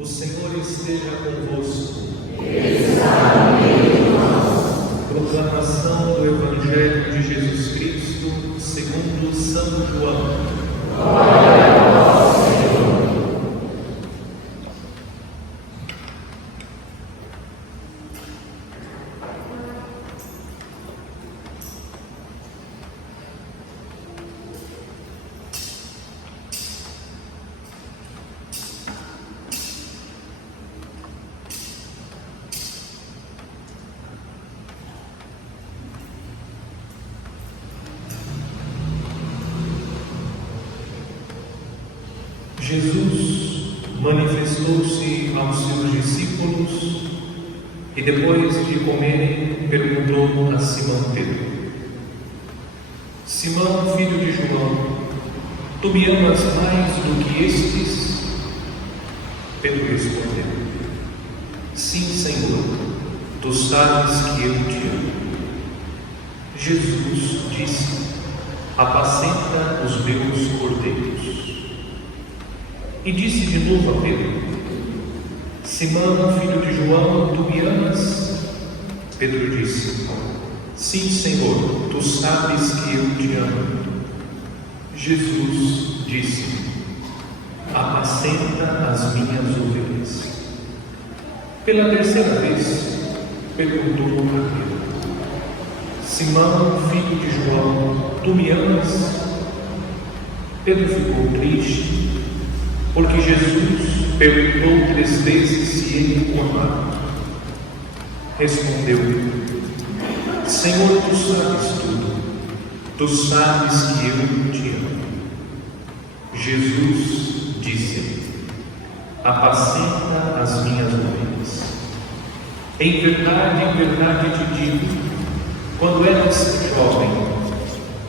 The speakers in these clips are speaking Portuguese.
O Senhor esteja convosco. Está no meio de nós. Proclamação do Evangelho de Jesus Cristo segundo São João. Glória a vós, Senhor. Jesus manifestou-se aos seus discípulos e, depois de comerem, perguntou a Simão Pedro: Simão, filho de João, tu me amas mais do que estes? Pedro respondeu: Sim, Senhor, tu sabes que eu te amo. Jesus disse: Apacenta os meus cordeiros. E disse de novo a Pedro: Simão, filho de João, tu me amas? Pedro disse: Sim, Senhor, tu sabes que eu te amo. Jesus disse: Apacenta as minhas ovelhas. Pela terceira vez, perguntou a Pedro: Simão, filho de João, tu me amas? Pedro ficou triste, porque Jesus perguntou 3 vezes se ele o amava. Respondeu: Senhor, tu sabes tudo, tu sabes que eu te amo. Jesus disse: Apacenta as minhas ovelhas. Em verdade te digo, quando eras jovem,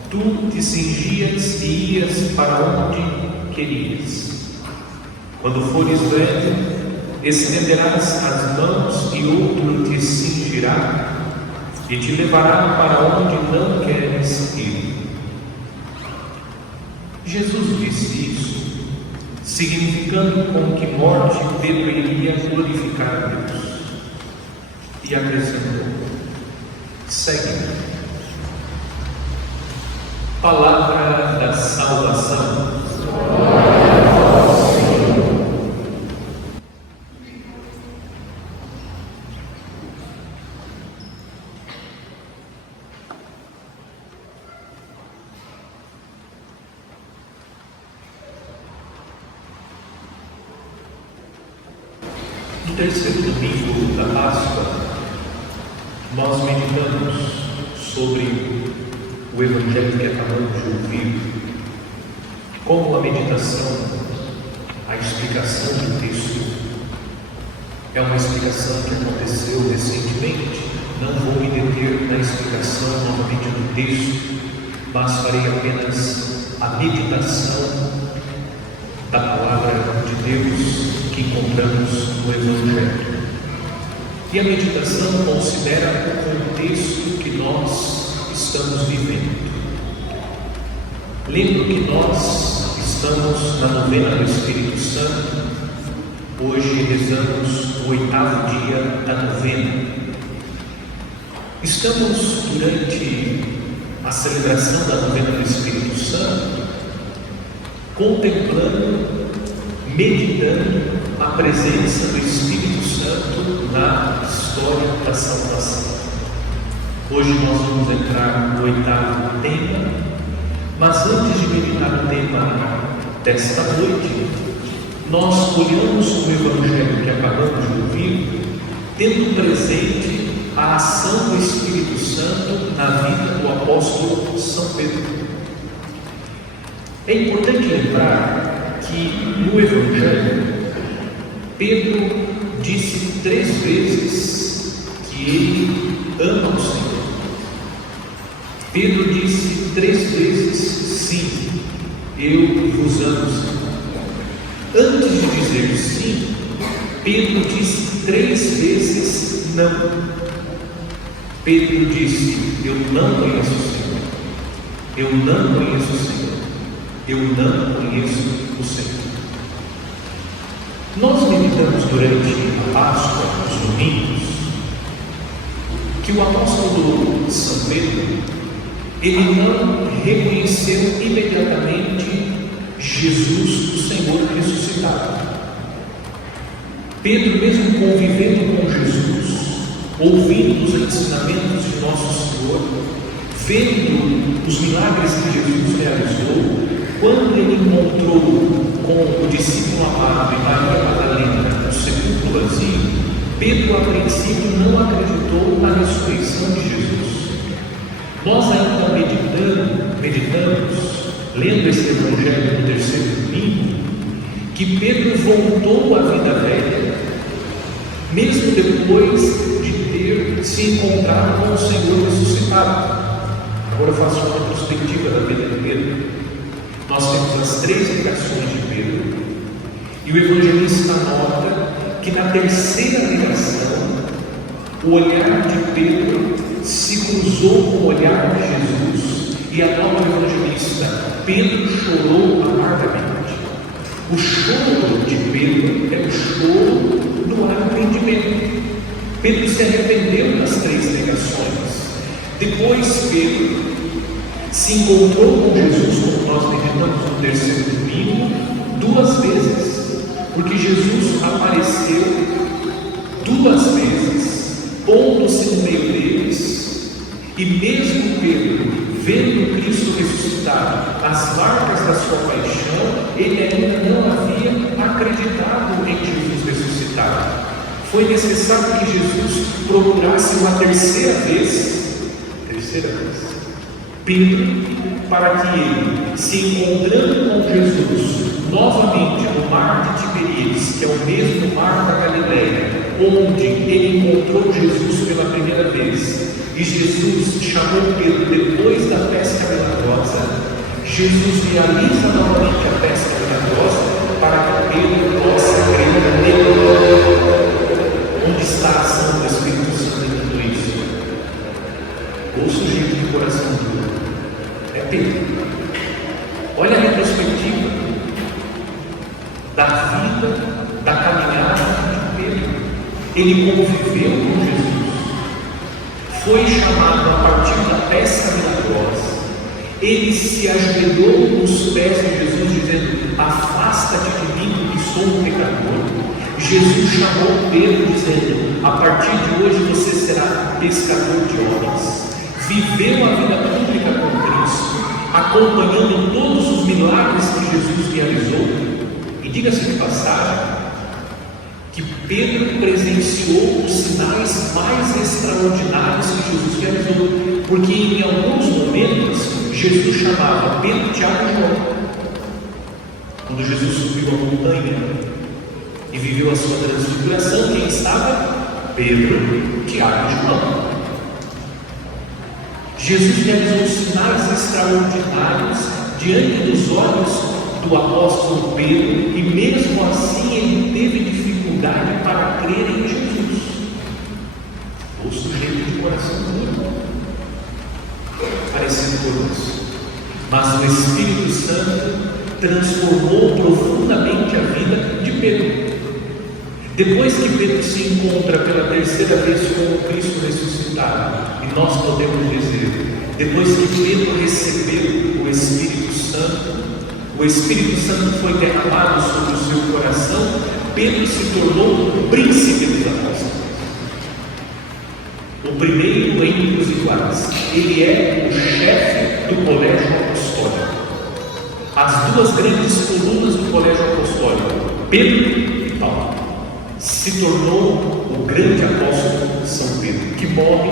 tu te cingias e ias para onde querias. Quando fores velho, estenderás as mãos e outro te cingirá e te levará para onde não queres ir. Jesus disse isso, significando com que morte Pedro iria glorificar a Deus. E acrescentou: segue-me. Palavra da salvação. No terceiro domingo da Páscoa, nós meditamos sobre o Evangelho que acabamos de ouvir, como a meditação, a explicação do texto, é uma explicação que aconteceu recentemente. Não vou me deter na explicação novamente do texto, mas farei apenas a meditação da Palavra de Deus que encontramos no Evangelho. E a meditação considera o contexto que nós estamos vivendo. Lembro que nós estamos na novena do Espírito Santo. Hoje rezamos o 8º dia da novena. Estamos durante a celebração da novena do Espírito Santo contemplando, meditando a presença do Espírito Santo na história da salvação. Hoje nós vamos entrar no 8º tema, mas antes de meditar o tema desta noite, nós olhamos o Evangelho que acabamos de ouvir, tendo presente a ação do Espírito Santo na vida do apóstolo São Pedro. É importante lembrar que no Evangelho, Pedro disse 3 vezes que ele ama o Senhor. Pedro disse 3 vezes: sim, eu vos amo, Senhor. Antes de dizer sim, Pedro disse 3 vezes não. Pedro disse: eu não conheço o Senhor, eu não conheço o Senhor, eu não conheço o Senhor. Nós meditamos meditamos durante a Páscoa, nos domingos, que o apóstolo São Pedro, ele não reconheceu imediatamente Jesus, o Senhor ressuscitado. Pedro, mesmo convivendo com Jesus, ouvindo os ensinamentos de nosso Senhor, vendo os milagres que Jesus realizou, quando ele encontrou com o discípulo amado e Maria Madalena o sepulcro vazio, Pedro a princípio não acreditou na ressurreição de Jesus. Nós ainda meditamos, lendo esse evangelho no terceiro domingo, que Pedro voltou à vida velha, mesmo depois de ter se encontrado com o Senhor ressuscitado. Agora eu faço uma retrospectiva da vida de Pedro. Nós temos as 3 ligações de Pedro, e o evangelista nota que na terceira ligação, o olhar de Pedro se cruzou com o olhar de Jesus, e anota o evangelista: Pedro chorou amargamente. O choro de Pedro é o choro do arrependimento. Pedro se arrependeu nas 3 ligações. Depois Pedro se encontrou com Jesus, como nós meditamos no terceiro domingo, 2 vezes, porque Jesus apareceu 2 vezes, pondo-se no meio deles, e mesmo Pedro, vendo Cristo ressuscitado, as marcas da sua paixão, ele ainda não havia acreditado em Jesus ressuscitado. Foi necessário que Jesus procurasse uma terceira vez, Pedro, para que ele, se encontrando com Jesus novamente no mar de Tiberíades, que é o mesmo mar da Galileia, onde ele encontrou Jesus pela primeira vez, e Jesus chamou Pedro depois da pesca milagrosa, Jesus realiza novamente a pesca milagrosa para que Pedro possa crer nele. Onde está a ação do Espírito Santo em tudo isso? O sujeito de coração duro é Pedro. Olha a retrospectiva da vida, da caminhada de Pedro. Ele conviveu com Jesus, foi chamado a partir da pesca milagrosa, ele se ajoelhou nos pés de Jesus, dizendo: afasta-te de mim, que sou um pecador. Jesus chamou Pedro, dizendo: a partir de hoje você será pescador de homens. Viveu a vida pública com Cristo, acompanhando todos os milagres que Jesus realizou. E diga-se de passagem que Pedro presenciou os sinais mais extraordinários que Jesus realizou, porque em alguns momentos Jesus chamava Pedro, Tiago e João. Quando Jesus subiu a montanha e viveu a sua transfiguração, quem estava? Pedro, Tiago e João. Jesus realizou sinais extraordinários diante dos olhos do apóstolo Pedro, e mesmo assim ele teve dificuldade para crer em Jesus. O sujeito de coração duro, parecido conosco, mas o Espírito Santo transformou profundamente a vida de Pedro. Depois que Pedro se encontra pela terceira vez com o Cristo ressuscitado, e nós podemos dizer, depois que Pedro recebeu o Espírito Santo foi derramado sobre o seu coração, Pedro se tornou o príncipe dos apóstolos, o primeiro entre os iguais. Ele é o chefe do colégio apostólico. As 2 grandes colunas do colégio apostólico, Pedro e Paulo, se tornou o grande apóstolo São Pedro, que morre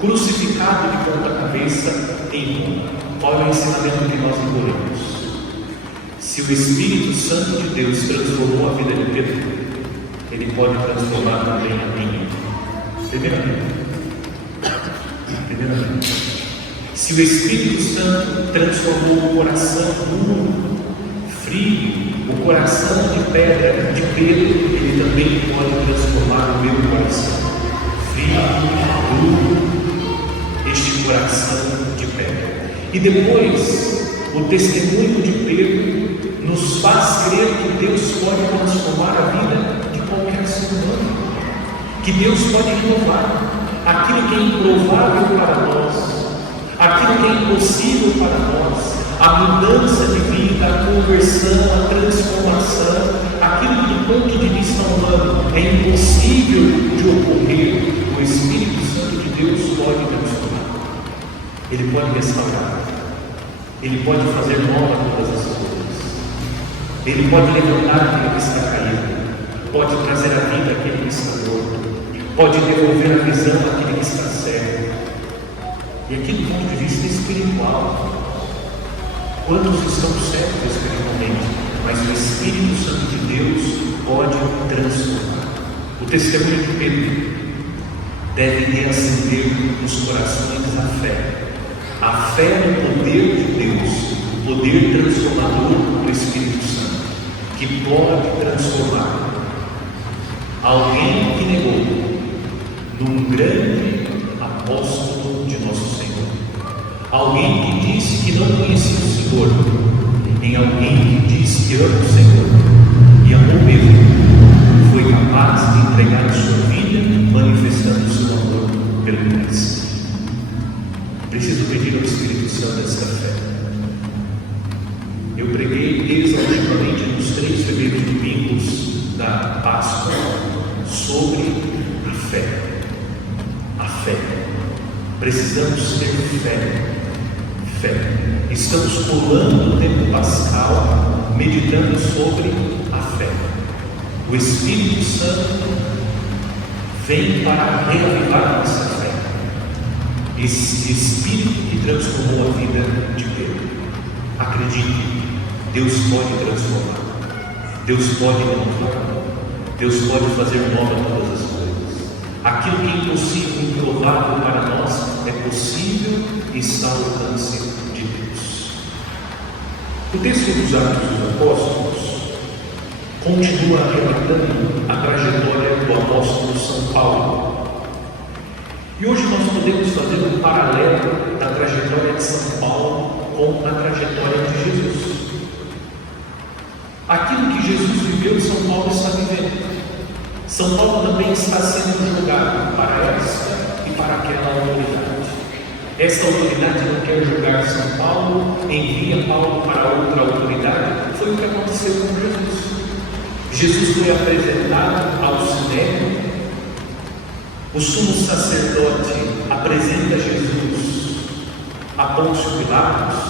crucificado de ponta cabeça em Roma. Olha o ensinamento que nós encolhemos. Se o Espírito Santo de Deus transformou a vida de Pedro, ele pode transformar também a minha. Primeiramente, se o Espírito Santo transformou o coração duro, frio, o coração de pedra de Pedro, ele também pode transformar o meu coração frio, duro, este coração de pedra. E depois, o testemunho de Pedro nos faz crer que Deus pode transformar a vida que Deus pode renovar aquilo que é improvável para nós, aquilo que é impossível para nós, a mudança de vida, a conversão, a transformação, aquilo que do ponto de vista humano é impossível de ocorrer, o Espírito Santo de Deus pode transformar, Ele pode restaurar, Ele pode fazer nova todas as coisas, Ele pode levantar aquele que está caído, pode trazer a vida àquele que está morto, pode devolver a visão àquele que está cego. E aqui do ponto de vista espiritual, quantos estão cegos espiritualmente, mas o Espírito Santo de Deus pode transformar. O testemunho de Pedro deve reacender nos corações a fé no poder de Deus, o poder transformador do Espírito Santo, que pode transformar alguém que negou num grande apóstolo de nosso Senhor, alguém que disse que não conhecia o Senhor, em alguém que disse que ama o Senhor e amou mesmo, foi capaz de entregar a sua vida manifestando o seu amor pelo Mestre. Preciso pedir ao Espírito Santo essa fé. Eu preguei exaustivamente nos 3 primeiros domingos da Páscoa sobre a fé. A fé. Precisamos ter fé. Estamos pulando o tempo pascal, meditando sobre a fé. O Espírito Santo vem para reavivar nossa fé. Esse Espírito que transformou a vida de Pedro. Acredite, Deus pode transformar, Deus pode renovar, Deus pode fazer nova todas as coisas. Aquilo que é impossível, improvável para nós, é possível e está ao alcance de Deus. O texto dos Atos dos Apóstolos continua relatando a trajetória do apóstolo São Paulo. E hoje nós podemos fazer um paralelo da trajetória de São Paulo com a trajetória de Jesus. Aquilo que Jesus viveu, São Paulo está vivendo. São Paulo também está sendo julgado para esta e para aquela autoridade. Essa autoridade não quer julgar São Paulo, envia Paulo para outra autoridade. Foi o que aconteceu com Jesus. Jesus foi apresentado ao Sinédrio. O sumo sacerdote apresenta Jesus a Pôncio Pilatos.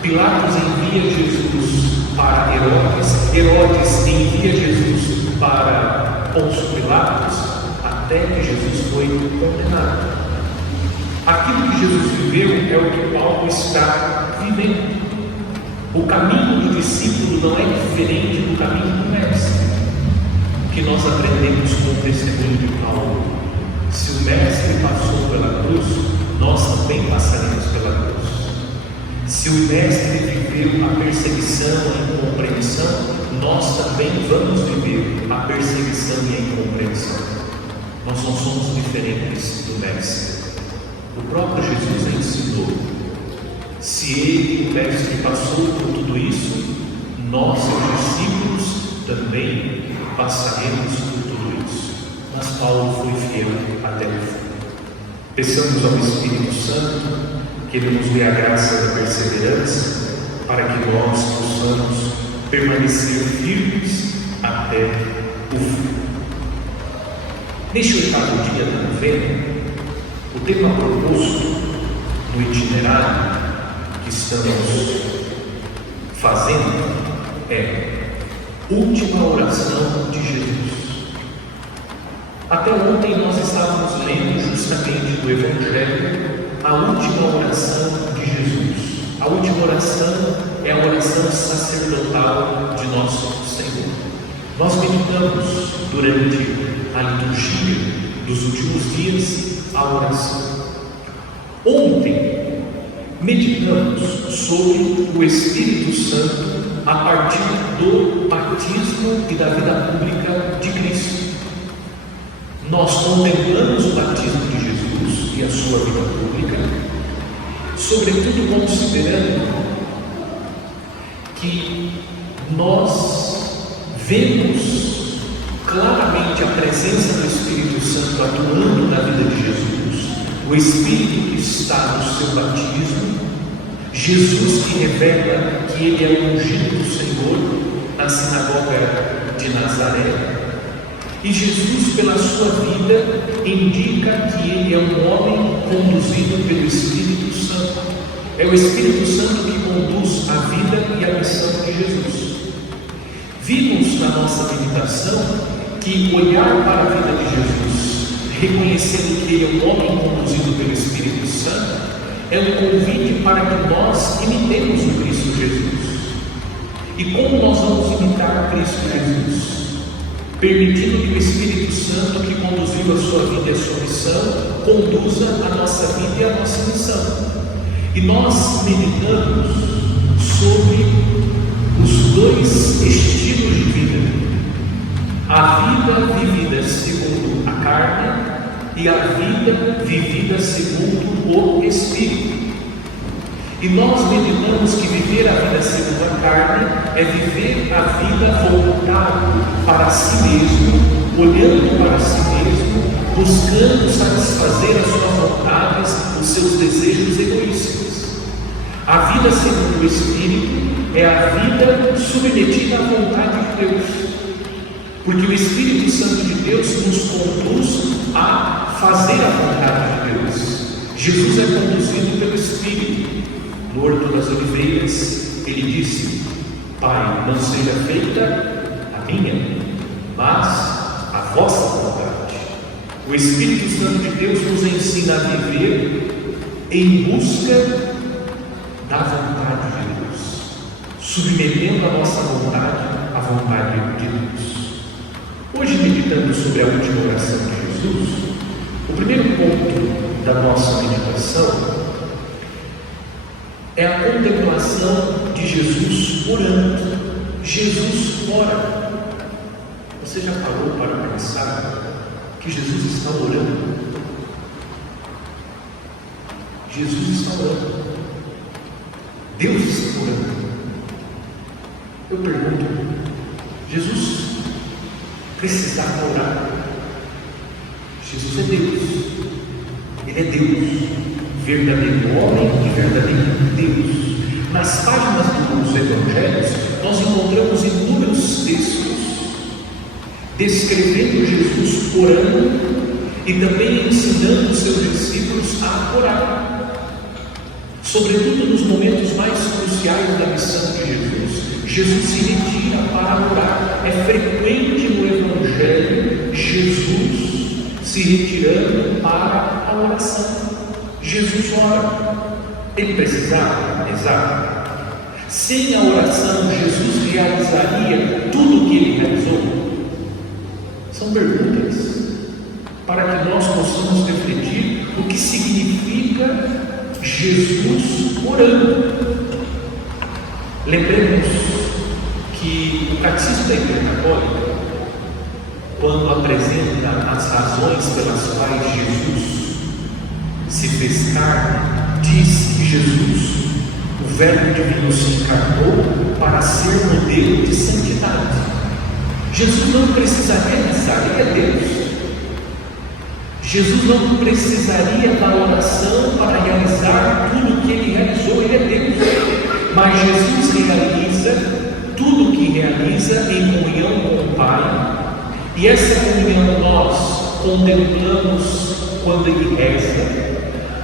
Pilatos envia Jesus para Herodes. Herodes envia Jesus para Pôncio Pilatos, até que Jesus foi condenado. Aquilo que Jesus viveu é o que Paulo está vivendo. O caminho do discípulo não é diferente do caminho do mestre. O que nós aprendemos com o testemunho de Paulo: se o mestre passou pela cruz, nós também passaremos pela cruz. Se o mestre viveu a perseguição e a incompreensão, nós também vamos viver a perseguição e a incompreensão. Nós não somos diferentes do mestre. O próprio Jesus ensinou: se ele, o mestre, passou por tudo isso, nós, seus discípulos, também passaremos por tudo isso. Mas Paulo foi fiel até o fim. Peçamos ao Espírito Santo que Ele nos dê a graça da perseverança, para que nós possamos permanecer firmes até o fim. Neste 8º dia da novena, o tema proposto no itinerário que estamos fazendo é Última Oração de Jesus. Até ontem nós estávamos lendo justamente do Evangelho a última oração de Jesus. A última oração é a oração sacerdotal de nosso Senhor. Nós meditamos durante a liturgia dos últimos dias a oração. Ontem meditamos sobre o Espírito Santo a partir do batismo e da vida pública de Cristo. Nós contemplamos o batismo de Jesus e a sua vida pública, sobretudo considerando que nós vemos claramente a presença do Espírito Santo atuando na vida de Jesus, o Espírito que está no seu batismo, Jesus que revela que ele é o ungido do Senhor na sinagoga de Nazaré, e Jesus, pela sua vida, indica que ele é um homem conduzido pelo Espírito Santo. É o Espírito Santo que conduz a vida e a missão de Jesus. Vimos na nossa meditação que olhar para a vida de Jesus, reconhecendo que ele é um homem conduzido pelo Espírito Santo, é um convite para que nós imitemos o Cristo Jesus. E como nós vamos imitar Cristo Jesus? Permitindo que o Espírito Santo, que conduziu a sua vida e a sua missão, conduza a nossa vida e a nossa missão. E nós meditamos sobre os dois estilos de vida: a vida vivida segundo a carne e a vida vivida segundo o Espírito. E nós meditamos que viver a vida segundo a carne é viver a vida voltado para si mesmo, olhando para si mesmo, buscando satisfazer as suas vontades, os seus desejos egoístas. A vida segundo o Espírito é a vida submetida à vontade de Deus, porque o Espírito Santo de Deus nos conduz a fazer a vontade de Deus. Jesus é conduzido pelo Espírito. No Horto das Oliveiras, ele disse: Pai, não seja feita a minha, mas a vossa vontade. O Espírito Santo de Deus nos ensina a viver em busca da vontade de Deus, submetendo a nossa vontade à vontade de Deus. Hoje, meditando sobre a última oração de Jesus, o primeiro ponto da nossa meditação é a contemplação de Jesus orando. Jesus ora. Você já parou para pensar que Jesus está orando? Jesus está orando. Deus está orando. Eu pergunto: Jesus precisava orar? Jesus é Deus. Ele é Deus, verdadeiro homem e verdadeiro Deus. Nas páginas dos Evangelhos, nós encontramos inúmeros textos descrevendo Jesus orando e também ensinando os seus discípulos a orar. Sobretudo nos momentos mais cruciais da missão de Jesus, Jesus se retira para orar. É frequente no Evangelho Jesus se retirando para a oração. Jesus ora. Ele precisava? Exato. Sem a oração, Jesus realizaria tudo o que ele realizou? São perguntas para que nós possamos refletir o que significa Jesus orando. Lembremos que o Catecismo da Igreja Católica, quando apresenta as razões pelas quais Jesus se fez carne, diz que Jesus, o Verbo divino, se encarnou para ser modelo de santidade. Jesus não precisaria rezar, ele é Deus. Jesus não precisaria da oração para realizar tudo o que ele realizou, ele é Deus. Mas Jesus realiza tudo o que realiza em comunhão com o Pai, e essa comunhão nós contemplamos quando ele reza.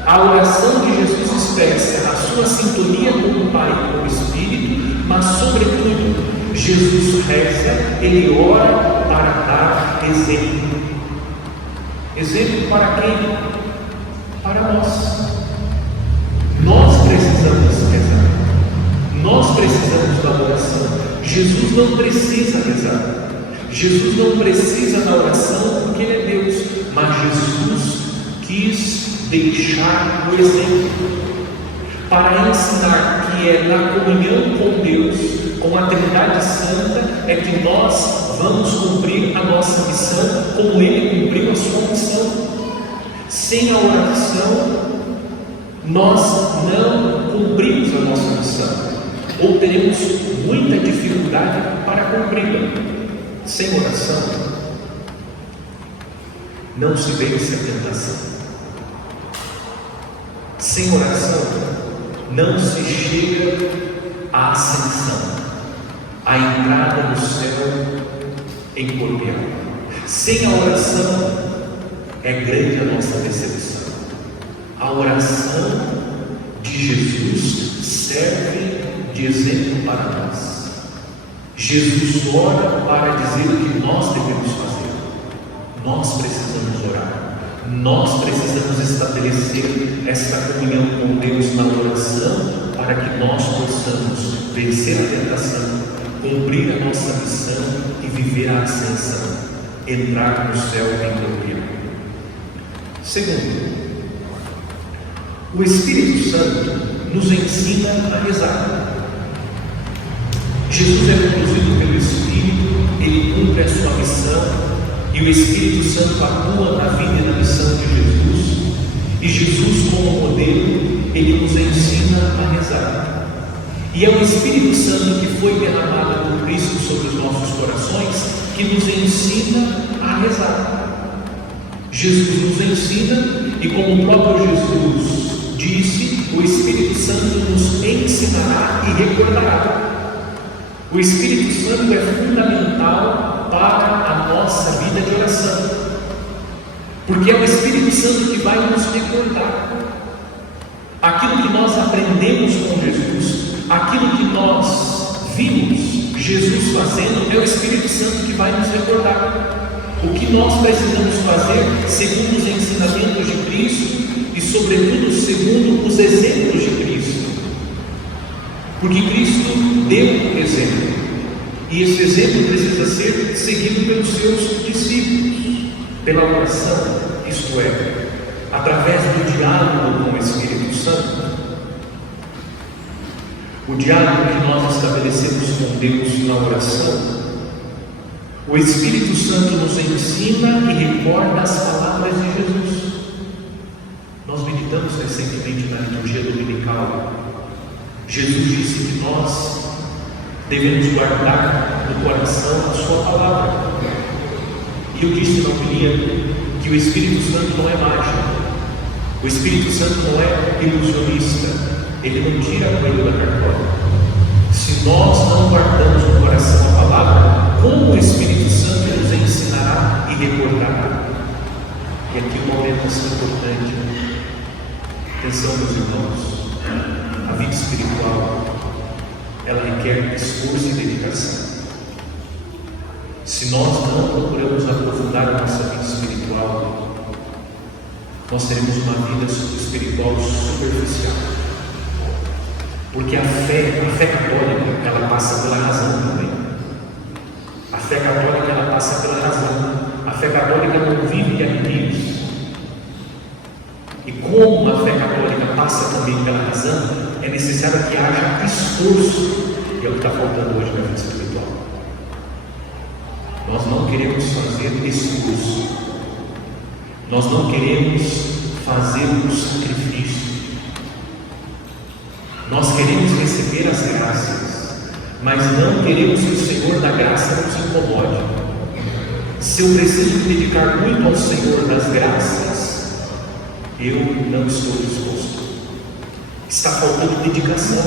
A oração de Jesus expressa a sua sintonia com o Pai e com o Espírito, mas sobretudo, Jesus reza, ele ora para dar exemplo. Exemplo para quem? Para nós. Nós precisamos rezar. Nós precisamos da oração. Jesus não precisa rezar. Jesus não precisa da oração porque ele é Deus. Mas Jesus quis deixar o exemplo para ensinar que é na comunhão com Deus, com a Trindade Santa, é que nós vamos cumprir a nossa missão como ele cumpriu a sua missão. Sem a oração, nós não cumprimos a nossa missão, ou teremos muita dificuldade para cumpri-la. Sem oração, não se vence a tentação. Sem oração, não se chega à ascensão, à entrada no céu em corpo e alma. Sem a oração, é grande a nossa decepção. A oração de Jesus serve de exemplo para nós. Jesus ora para dizer o que nós devemos fazer. Nós precisamos orar. Nós precisamos estabelecer esta comunhão com Deus na oração para que nós possamos vencer a tentação, cumprir a nossa missão e viver a ascensão, entrar no céu em glória. Segundo, o Espírito Santo nos ensina a rezar. Jesus é conduzido pelo Espírito, ele cumpre a sua missão, e o Espírito Santo atua na vida e na missão de Jesus, e Jesus, como modelo, ele nos ensina a rezar. E é o Espírito Santo que foi derramado por Cristo sobre os nossos corações que nos ensina a rezar. Jesus nos ensina, e como o próprio Jesus disse, o Espírito Santo nos ensinará e recordará. O Espírito Santo é fundamental para a nossa vida de oração, porque é o Espírito Santo que vai nos recordar aquilo que nós aprendemos com Jesus, aquilo que nós vimos Jesus fazendo. É o Espírito Santo que vai nos recordar o que nós precisamos fazer segundo os ensinamentos de Cristo e, sobretudo, segundo os exemplos de Cristo, porque Cristo deu exemplo, e esse exemplo precisa ser seguido pelos seus discípulos, pela oração, isto é, através do diálogo com o Espírito Santo. O diálogo que nós estabelecemos com Deus na oração, o Espírito Santo nos ensina e recorda as palavras de Jesus. Nós meditamos recentemente na liturgia dominical. Jesus disse que nós devemos guardar no coração a sua palavra. E eu disse na homilia que o Espírito Santo não é mágico, o Espírito Santo não é ilusionista, ele não tira coelho da cartola. Se nós não guardamos no coração a palavra, como o Espírito Santo nos ensinará e recordará? E aqui uma orientação importante. Atenção, meus irmãos, a vida espiritual, ela requer esforço e dedicação. Se nós não procuramos aprofundar a nossa vida espiritual, nós teremos uma vida espiritual superficial. Porque a fé católica, ela passa pela razão também. A fé católica, ela passa pela razão. A fé católica não vive de arrepios. E como a fé católica passa também pela razão, é necessário que haja esforço, e é o que está faltando hoje na vida espiritual. Nós não queremos fazer esforço, nós não queremos fazer um sacrifício, nós queremos receber as graças, mas não queremos que o Senhor da graça nos incomode. Se eu preciso me dedicar muito ao Senhor das graças, eu não estou disposto. Está faltando dedicação.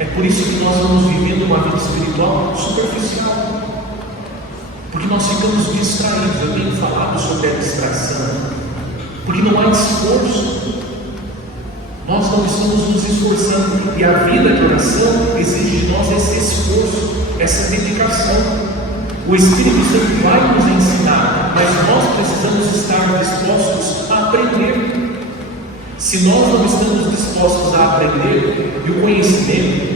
É por isso que nós vamos vivendo uma vida espiritual superficial, porque nós ficamos distraídos. Eu tenho falado sobre a distração, porque não há esforço. Nós não estamos nos esforçando, e a vida de oração exige de nós esse esforço, essa dedicação. O Espírito Santo vai nos ensinar, mas nós precisamos estar dispostos a aprender. Se nós não estamos dispostos a aprender, e o conhecimento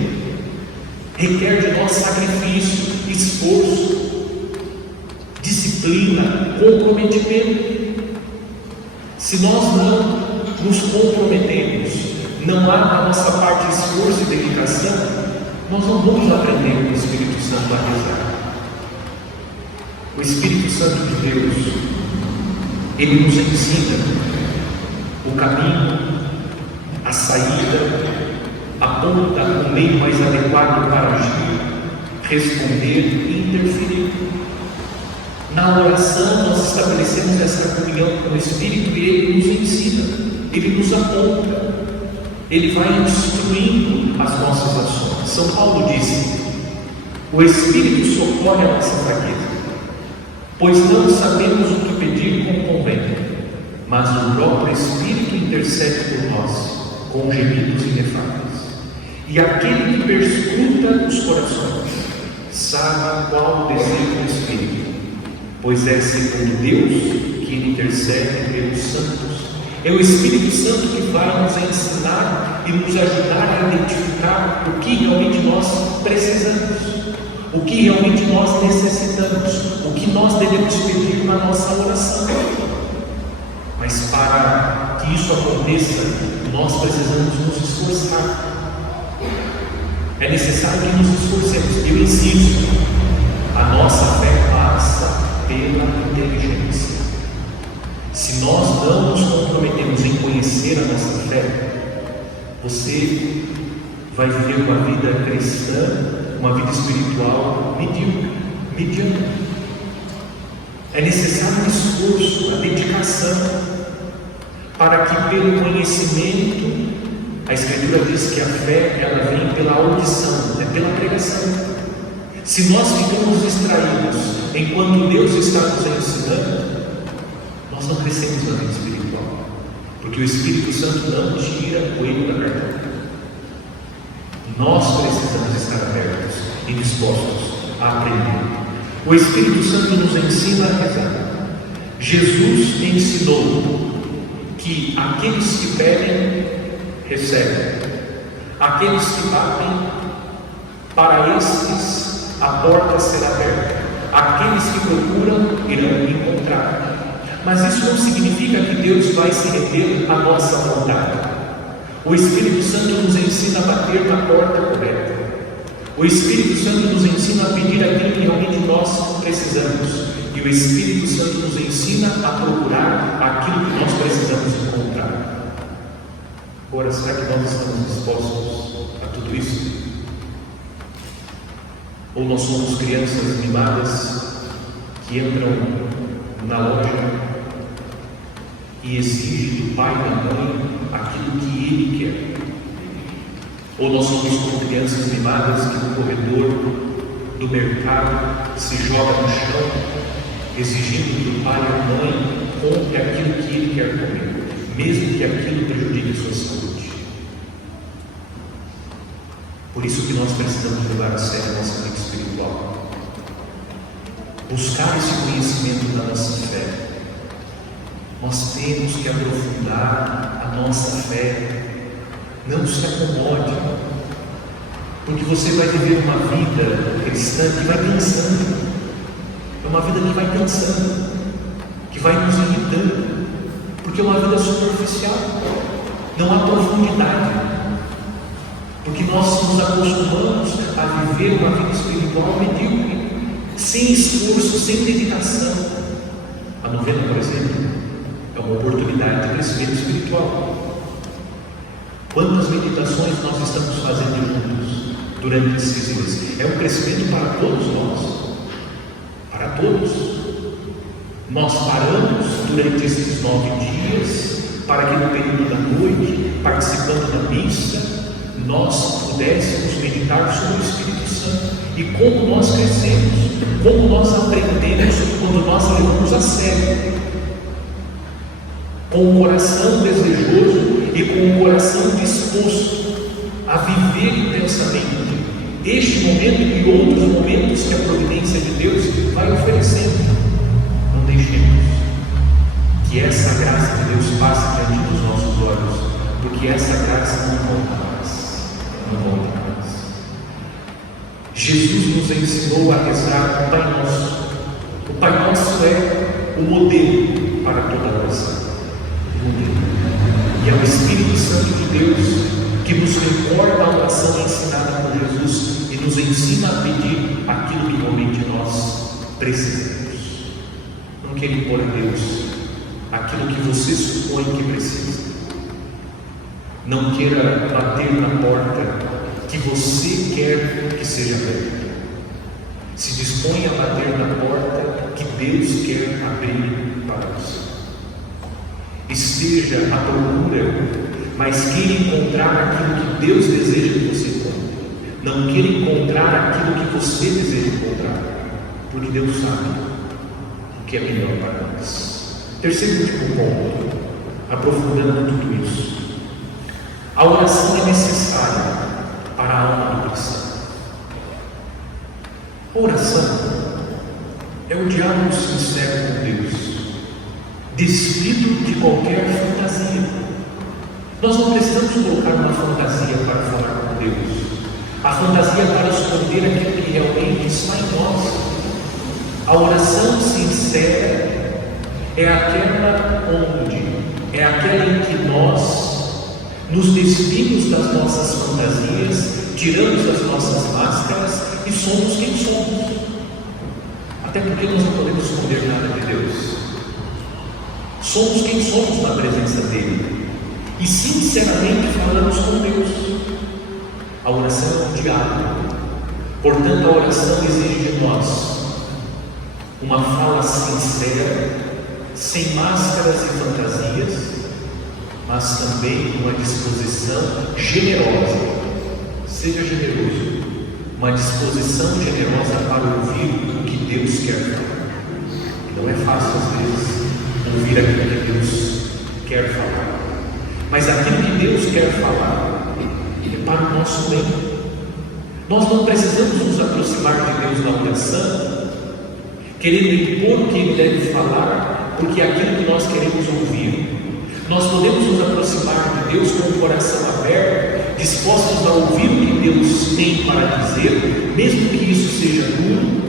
requer de nós sacrifício, esforço, disciplina, comprometimento. Se nós não nos comprometemos, não há da nossa parte esforço e dedicação, nós não vamos aprender com o Espírito Santo a rezar. O Espírito Santo de Deus, ele nos ensina o caminho, a saída, aponta o meio mais adequado para agir, responder e interferir. Na oração nós estabelecemos essa comunhão com o Espírito e Ele nos ensina, Ele nos aponta, Ele vai instruindo as nossas ações. São Paulo disse: o Espírito socorre a nossa fraqueza, pois não sabemos o que pedir como convém, mas o próprio Espírito intercede por nós com gemidos inefáveis. E aquele que perscruta os corações sabe qual o desejo do Espírito, pois é segundo Deus que ele intercede pelos santos. É o Espírito Santo que vai nos ensinar e nos ajudar a identificar o que realmente nós precisamos, o que realmente nós necessitamos, o que nós devemos pedir na nossa oração. Mas para que isso aconteça, nós precisamos nos esforçar. É necessário que nos esforcemos. Eu insisto, a nossa fé passa pela inteligência. Se nós não nos comprometemos em conhecer a nossa fé, você vai viver uma vida cristã, uma vida espiritual mediana. É necessário um esforço, a dedicação, para que pelo conhecimento, a Escritura diz que a fé ela vem pela audição, pela pregação. Se nós ficamos distraídos enquanto Deus está nos ensinando, nós não crescemos na vida espiritual, porque o Espírito Santo não tira coelho da carteira. Nós precisamos estar abertos e dispostos a aprender. O Espírito Santo nos ensina a rezar. Jesus ensinou que aqueles que pedem, recebem. Aqueles que batem, para estes a porta será aberta. Aqueles que procuram irão encontrar. Mas isso não significa que Deus vai se render à nossa vontade. O Espírito Santo nos ensina a bater na porta correta. O Espírito Santo nos ensina a pedir aquilo que realmente nós precisamos. E o Espírito Santo nos ensina a procurar aquilo que nós precisamos encontrar. Agora, será que nós estamos dispostos a tudo isso? Ou nós somos crianças mimadas que entram na loja e exigem do pai e da mãe aquilo que ele quer? Ou nós somos como crianças mimadas que no corredor do mercado se joga no chão, exigindo que o pai e a mãe compre aquilo que ele quer comer, mesmo que aquilo prejudique a sua saúde? Por isso que nós precisamos levar a sério a nossa vida espiritual, buscar esse conhecimento da nossa fé. Nós temos que aprofundar a nossa fé. Não se acomode, porque você vai viver uma vida cristã que vai cansando. É uma vida que vai cansando, que vai nos irritando, porque é uma vida superficial, não há profundidade, porque nós nos acostumamos a viver uma vida espiritual medíocre, sem esforço, sem dedicação. A novena, por exemplo, é uma oportunidade de crescimento espiritual. Quantas meditações nós estamos fazendo juntos durante esses dias? É um crescimento para todos nós, para todos. Nós paramos durante esses 9 dias para que no período da noite, participando da missa, nós pudéssemos meditar sobre o Espírito Santo e como nós crescemos, como nós aprendemos quando nós levamos a sério, com o coração desejoso e com o coração disposto a viver intensamente este momento e outros momentos que a providência de Deus vai oferecendo. Não deixemos que essa graça de Deus passe diante dos nossos olhos, porque essa graça não volta mais, não volta mais. Jesus nos ensinou a rezar o Pai Nosso. O Pai Nosso é o modelo para toda a oração. E é o Espírito Santo de Deus que nos recorda a oração ensinada por Jesus e nos ensina a pedir aquilo que realmente nós precisamos. Não queira impor a Deus aquilo que você supõe que precisa. Não queira bater na porta que você quer que seja aberta. Se dispõe a bater na porta que que Deus quer abrir para você. Esteja à procura, mas queira encontrar aquilo que Deus deseja que você encontre. Não queira encontrar aquilo que você deseja encontrar, porque Deus sabe o que é melhor para nós. Terceiro e último ponto, aprofundando tudo isso. A oração é necessária para a alma do cristão. A oração é o diálogo sincero com Deus, despido de qualquer fantasia. Nós não precisamos colocar uma fantasia para falar com Deus. A fantasia é para esconder aquilo que realmente está em nós. A oração sincera é aquela em que nós nos despimos das nossas fantasias, tiramos as nossas máscaras e somos quem somos. Até porque nós não podemos esconder nada de Deus. Somos quem somos na presença dEle. E sinceramente falamos com Deus. A oração é um diálogo. Portanto, a oração exige de nós uma fala sincera, sem máscaras e fantasias, mas também uma disposição generosa. Seja generoso. Uma disposição generosa para ouvir o que Deus quer falar. Não é fácil, às vezes, ouvir aquilo que Deus quer falar. Mas aquilo que Deus quer falar é para o nosso bem. Nós não precisamos nos aproximar de Deus na oração, querendo impor o que Ele deve falar, porque é aquilo que nós queremos ouvir. Nós podemos nos aproximar de Deus com o coração aberto, dispostos a ouvir o que Deus tem para dizer, mesmo que isso seja duro,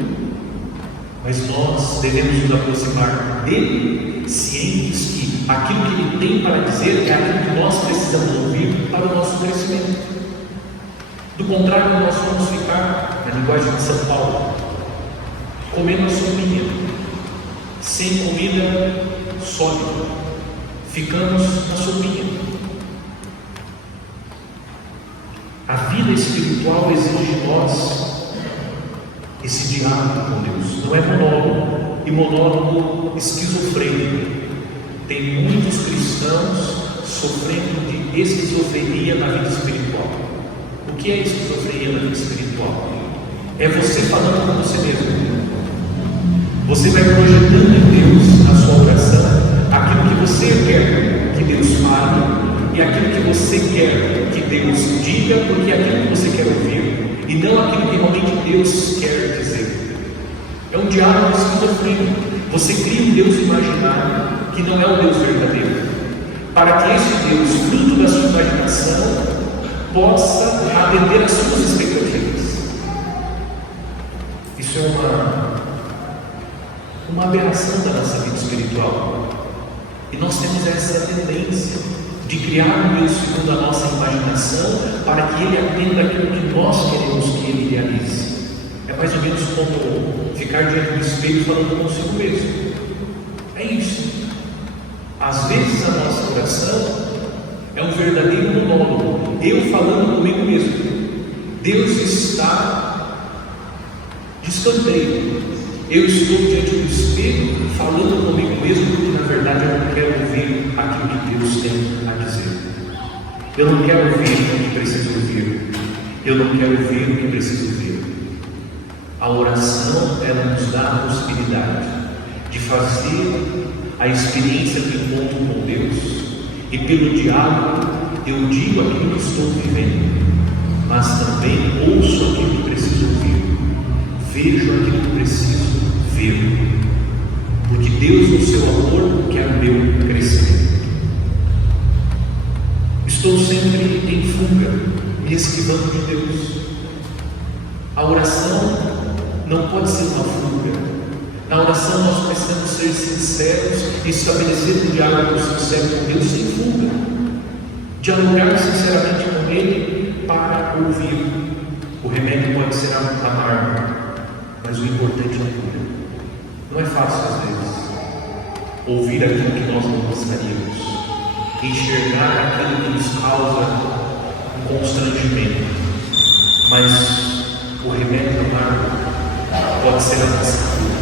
mas nós devemos nos aproximar dele, cientes que aquilo que Ele tem para dizer é aquilo que nós precisamos ouvir para o nosso crescimento. Do contrário, nós vamos ficar, na linguagem de São Paulo, comendo a sopinha, sem comida sólida. Ficamos na sopinha. A vida espiritual exige de nós esse diálogo com Deus. Não é monólogo, e monólogo esquizofrênico. Tem muitos cristãos sofrendo de esquizofrenia na vida espiritual. O que é esquizofrenia na vida espiritual? É você falando com você mesmo. Você vai projetando em Deus, na sua oração, aquilo que você quer que Deus fale e aquilo que você quer que Deus diga, porque é aquilo que você quer ouvir e não aquilo que realmente Deus quer dizer. É um diálogo esquizofrênico. Você cria um Deus imaginário que não é o Deus verdadeiro, para que esse Deus, fruto da sua imaginação, possa atender às suas expectativas. Isso é uma aberração da nossa vida espiritual. E nós temos essa tendência de criar um Deus segundo a nossa imaginação, para que Ele atenda aquilo que nós queremos que Ele realize. É mais ou menos como ficar diante do espelho falando consigo mesmo. É isso. Às vezes a nossa oração é um verdadeiro monólogo, eu falando comigo mesmo. Deus está de escanteio. Eu estou diante do espelho falando comigo mesmo, porque na verdade eu não quero ouvir aquilo que Deus tem a dizer. Eu não quero ouvir o que preciso ouvir. Eu não quero ouvir o que preciso ouvir. A oração, ela nos dá a possibilidade de fazer a experiência do encontro com Deus, e pelo diálogo eu digo aquilo que estou vivendo, mas também ouço aquilo que preciso ouvir, vejo aquilo que preciso ver, porque Deus, no seu amor, quer o meu crescimento. Estou sempre em fuga, me esquivando de Deus. A oração não pode ser uma fuga. Na oração nós precisamos ser sinceros e estabelecer um diálogo sincero com Deus sem fuga. Dialogar sinceramente com Ele para ouvir. O remédio pode ser amargo, mas o importante é a cura. Não é fácil às vezes ouvir aquilo que nós não gostaríamos, enxergar aquilo que nos causa um constrangimento, mas o remédio amargo pode ser a nossa cura.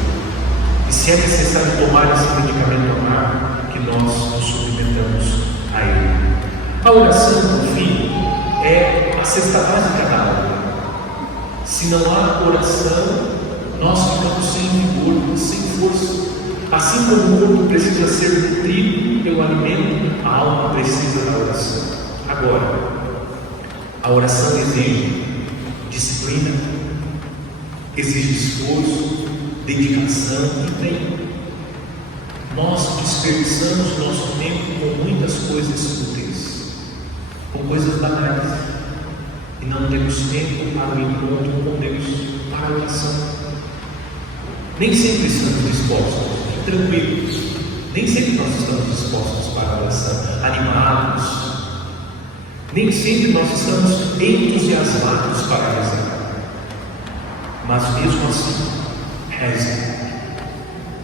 E se é necessário tomar esse medicamento amargo, que nós nos submetamos a ele. A oração, por fim, é a cesta básica da alma. Se não há oração, nós ficamos sem vigor, sem força. Assim como o corpo precisa ser nutrido pelo alimento, a alma precisa da oração. Agora, a oração exige disciplina, exige esforço, dedicação e empenho. Nós desperdiçamos nosso tempo com muitas coisas úteis, com coisas banais, e não temos tempo para o encontro com Deus, para a oração. Nem sempre estamos dispostos, tranquilos, nem sempre nós estamos dispostos para a oração, animados, nem sempre nós estamos entusiasmados para rezar, mas mesmo assim, reze,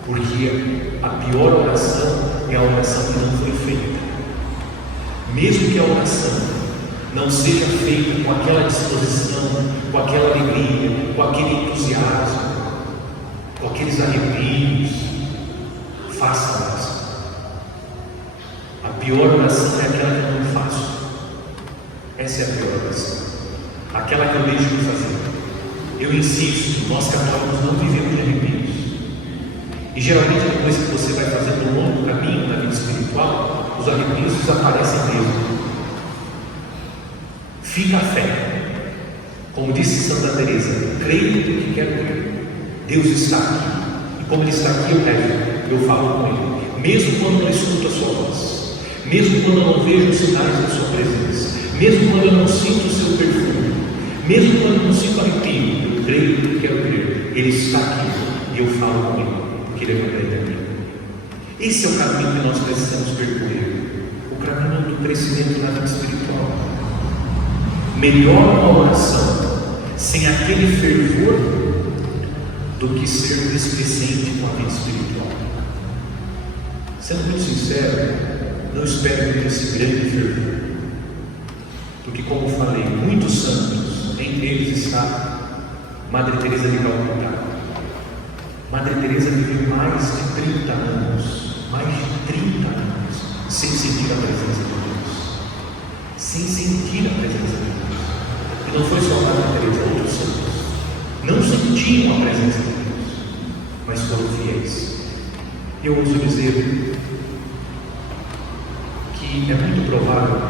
porque a pior oração é a oração que não foi feita. Mesmo que a oração não seja feita com aquela disposição, com aquela alegria, com aquele entusiasmo, com aqueles arrepios, faça a oração. A pior oração é aquela que eu não faço. Essa é a pior oração, aquela que eu deixo de fazer. Eu insisto, nós católicos não vivemos de arrepios. E geralmente depois que você vai fazendo um longo caminho na vida espiritual, os arrepios desaparecem mesmo. Fica a fé. Como disse Santa Teresa, creio porque quero crer. Deus está aqui. E como Ele está aqui, eu rezo, eu falo com Ele. Mesmo quando não escuto a sua voz, mesmo quando eu não vejo os sinais da sua presença, mesmo quando eu não sinto o seu perfume, mesmo quando eu não sinto arrepio, eu creio porque quero crer. Ele está aqui e eu falo com Ele. Que Ele é verdadeiro. Esse é o caminho que nós precisamos percorrer, o caminho do crescimento na vida espiritual. Melhor uma oração sem aquele fervor do que ser displicente com a vida espiritual. Sendo muito sincero, não espero por esse grande fervor, porque, como falei, muitos santos, entre eles está Madre Teresa de Calcutá. Madre Teresa viveu mais de 30 anos, sem sentir a presença de Deus, sem sentir a presença de Deus. E não foi só Madre Teresa, outros santos não sentiam a presença de Deus, mas foram fiéis. Eu ouso dizer que é muito provável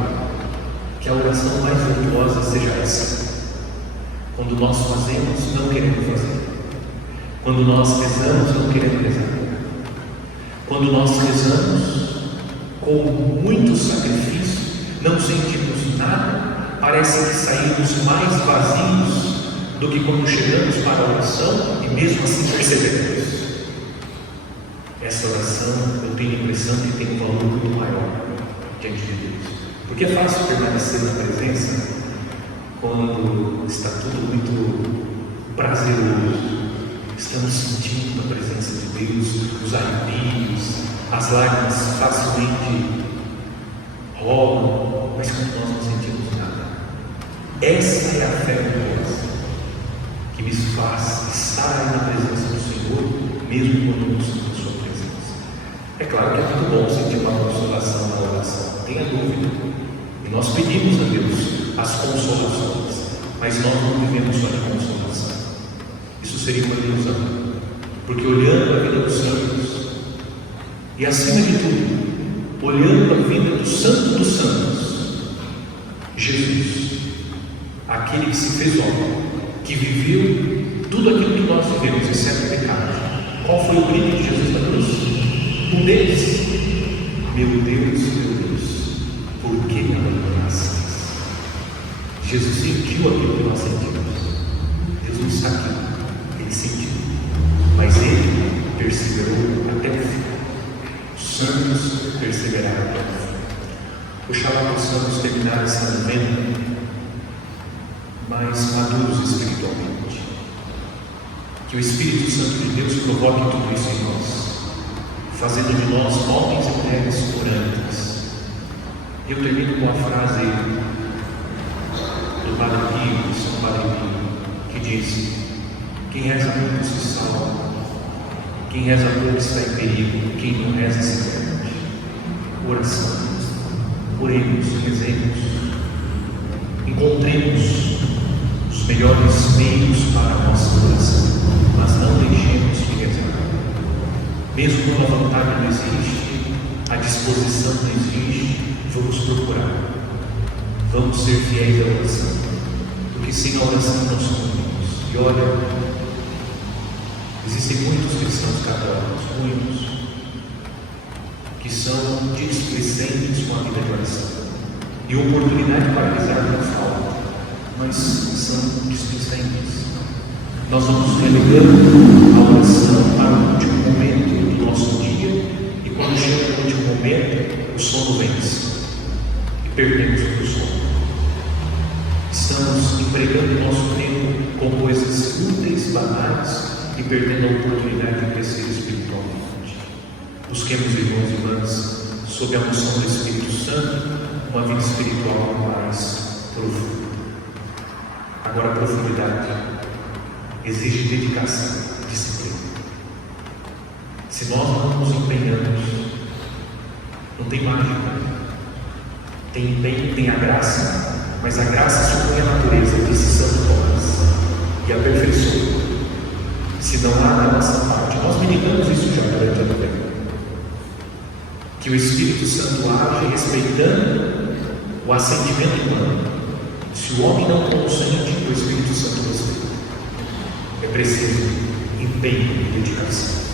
que a oração mais virtuosa seja essa, quando nós fazemos, não querendo fazer. Quando nós rezamos, não queremos rezar. Quando nós rezamos com muito sacrifício, não sentimos nada, parece que saímos mais vazios do que quando chegamos para a oração e mesmo assim percebemos. Essa oração, eu tenho a impressão que tem um valor muito maior diante de Deus. Porque é fácil permanecer na presença quando está tudo muito prazeroso. Estamos sentindo a presença de Deus, os arrepios, as lágrimas facilmente rolam, mas quando nós não sentimos nada. Essa é a fé gloriosa que me faz estar na presença do Senhor, mesmo quando não sinto a sua presença. É claro que é muito bom sentir uma consolação na oração, não tenha dúvida. E nós pedimos a Deus as consolações, mas nós não vivemos só de consolação. Isso seria uma ilusão, porque olhando a vida dos santos, e acima de tudo, olhando a vida do Santo dos Santos, Jesus, aquele que se fez homem, que viveu tudo aquilo que nós vivemos, exceto o pecado. Qual foi o grito de Jesus na cruz? Um deles: meu Deus, por que me abandonaste? Jesus sentiu aquilo que nós sentimos. Deus não está aqui. Ele sentiu, mas ele perseverou até o fim. Os santos perseveraram até o fim. Oxalá possamos terminar essa novena mais maduros espiritualmente. Que o Espírito Santo de Deus provoque tudo isso em nós, fazendo de nós homens e mulheres orantes. Eu termino com a frase do Padre Pio, São Padre Pio, que diz: quem reza muito se salva, quem Quem reza pouco está em perigo, quem não reza se perde. Oração. Oremos, rezemos. Encontremos os melhores meios para a nossa oração, mas não deixemos de rezar. Mesmo quando a vontade não existe, a disposição não existe, vamos procurar. Vamos ser fiéis à oração, porque sem a oração não somos vivos. E olha, existem muitos cristãos católicos, muitos, que são displicentes com a vida de oração. E oportunidade para rezar não falta, mas são displicentes. Nós vamos relegando a oração para o último momento do nosso dia, e quando chega o último momento, o sono vence e perdemos o sono. Estamos empregando o nosso tempo com coisas úteis, banais, e perdendo a oportunidade de crescer espiritualmente. Busquemos, irmãos e irmãs, sob a unção do Espírito Santo, uma vida espiritual mais profunda. Agora, a profundidade exige dedicação, disciplina. Se nós não nos empenhamos, não tem mágica. Tem empenho, tem a graça, mas a graça supõe a natureza, disse Santo Tomás, e aperfeiçoa. Se não há da nossa parte, nós meditamos isso já durante a novena, que o Espírito Santo age respeitando o assentimento humano. Se o homem não consente, o Espírito Santo respeita. É preciso empenho e dedicação.